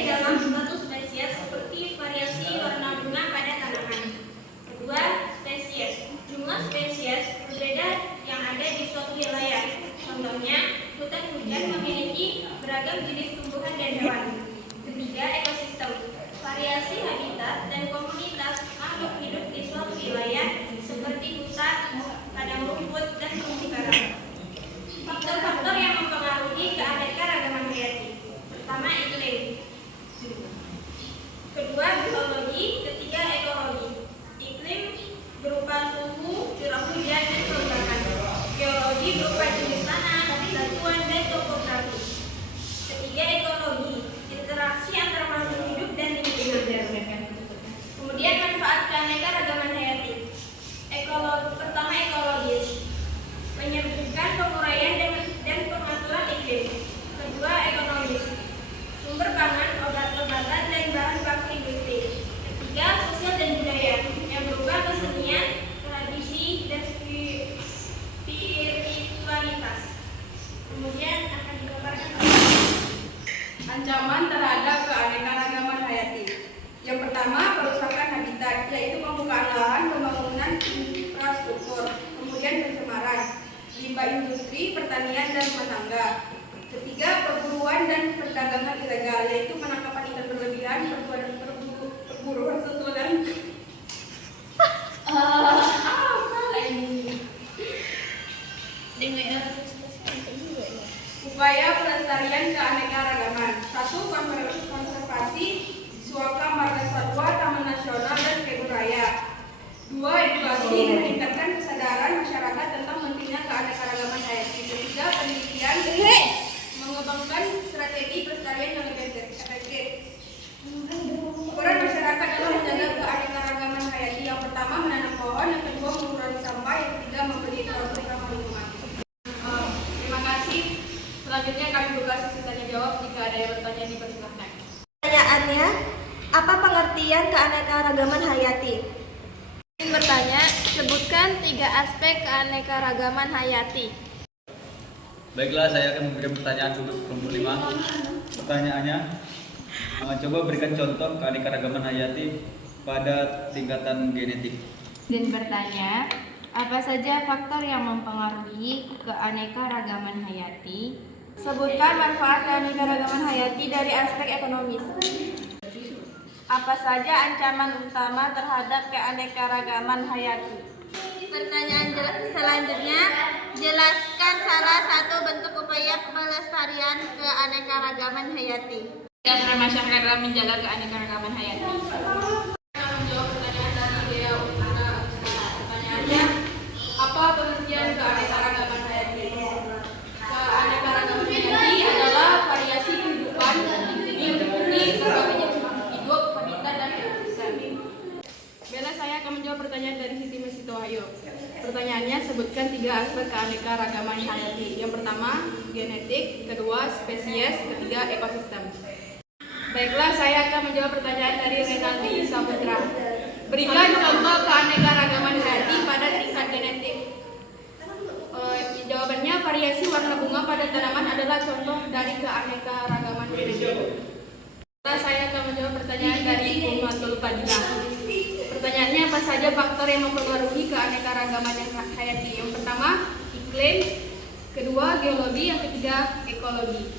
di dalam suatu spesies seperti variasi warna bunga pada tanaman. Kedua, spesies. Jumlah spesies berbeda yang ada di suatu wilayah. Contohnya, hutan hujan memiliki beragam jenis tumbuhan dan hewan. Ketiga, ekosistem. Variasi habitat dan komunitas makhluk hidup di suatu wilayah seperti hutan, padang rumput, dan terumbu karang. Faktor-faktor yang mempengaruhi keanekaragaman hayati. Pertama, iklim. Kedua, biologi. Ketiga, ekologi. Iklim berupa suhu, curah hujan, dan kelembapan. Biologi berupa jenis tanah, batuan, dan topografi. Ketiga, ekologi. Interaksi antara makhluk hidup dan lingkungan. Kemudian, manfaat keanekaragaman hayati. Pertama, ekologis. Menyebutkan penguraian dan pengaturan iklim. Kedua, ekonomis. Sumber pangan, obat-obatan, dan bahan baku industri. Ketiga, sosial dan budaya yang berupa kesenian, tradisi, dan spiritualitas. Kemudian akan digambarkan ancaman terhadap keanekaragaman hayati. Yang pertama, perusakan habitat, yaitu pembukaan lahan, pembangunan infrastruktur, kemudian pencemaran, limbah industri, pertanian, dan rumah tangga. Ketiga, perburuan dan perdagangan ilegal, yaitu penangkapan ikan berlebihan, perburuan susulan, upaya pelestarian keanekaragaman. 1. Konservasi suaka marga satwa, taman nasional, dan kebun raya. 2. Edukasi, meningkatkan kesadaran masyarakat tentang pentingnya keanekaragaman hayati. 3. Penelitian, mengembangkan strategi pelestarian yang lebih efektif. Peran masyarakat dalam menjaga keanekaragaman hayati. Yang pertama, menanam pohon. Yang kedua, mengurangi sampah. Yang ketiga, memberi produk ramah lingkungan. Terima kasih. Selanjutnya kami buka sesi tanya jawab. Jika ada yang bertanya, dipersilahkan. Pertanyaannya, apa pengertian keanekaragaman hayati? Ingin bertanya, sebutkan 3 aspek keanekaragaman hayati. Baiklah, saya akan memberikan pertanyaan untuk kelompok 5. Pertanyaannya, coba berikan contoh keanekaragaman hayati pada tingkatan genetik. Ingin bertanya, apa saja faktor yang mempengaruhi keanekaragaman hayati? Sebutkan manfaat keanekaragaman hayati dari aspek ekonomis. Apa saja ancaman utama terhadap keanekaragaman hayati? Pertanyaan selanjutnya, jelaskan salah satu bentuk upaya pelestarian keanekaragaman hayati. Peran masyarakat dalam menjaga keanekaragaman hayati. Menjawab pertanyaan dari Dea Utara. Pertanyaannya, apa pengertian keanekaragaman hayati? Keanekaragaman hayati adalah variasi kehidupan yang meliputi berbagai jenis hidup, habitat, dan ekosistem. Bella, saya akan menjawab pertanyaan dari Siti Mesito Ayo. Pertanyaannya, sebutkan 3 aspek keanekaragaman hayati. Yang pertama, genetik. Kedua, spesies. Ketiga, ekosistem. Baiklah, saya akan menjawab pertanyaan dari Renaldi Saputra. Berikan contoh keanekaragaman hayati pada tingkat genetik. Jawabannya, variasi warna bunga pada tanaman adalah contoh dari keanekaragaman genetik. Saya akan menjawab pertanyaan dari Muhammad Fadilah. Pertanyaannya, apa saja faktor yang mempengaruhi keanekaragaman hayati? Yang pertama, iklim. Kedua, geologi. Yang ketiga, ekologi.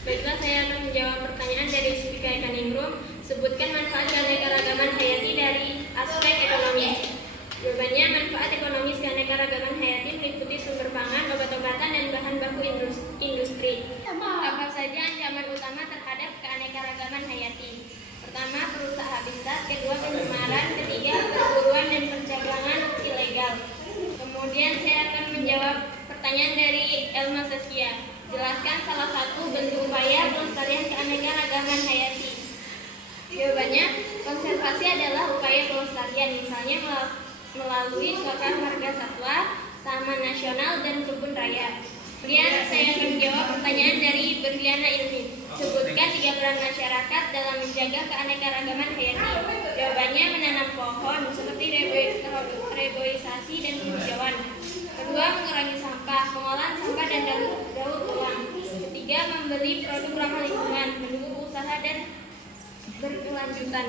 Baiklah, saya akan menjawab pertanyaan dari Spika Ekaningrum. Sebutkan manfaat keanekaragaman hayati dari aspek ekonomis. Jawabannya, manfaat ekonomis keanekaragaman hayati meliputi sumber pangan, obat-obatan, dan bahan baku industri. Apa saja ancaman utama terhadap keanekaragaman hayati? Pertama, perusak habitat. Kedua, pencemaran. Ketiga, perburuan dan perdagangan ilegal. Kemudian saya akan menjawab pertanyaan dari Elma Saskia. Jelaskan salah satu bentuk upaya pelestarian keanekaragaman hayati. Jawabannya, konservasi adalah upaya pelestarian, misalnya melalui suaka marga satwa, taman nasional, dan kebun raya. Kemudian saya akan menjawab pertanyaan dari Berliana Ilmi. Sebutkan 3 peran masyarakat dalam menjaga keanekaragaman hayati. Jawabannya, menanam pohon seperti reboisasi dan penghijauan. Kedua, mengurangi sampah, pengolahan sampah dan daur ulang. Ketiga, membeli produk ramah lingkungan, mendukung usaha dan berkelanjutan.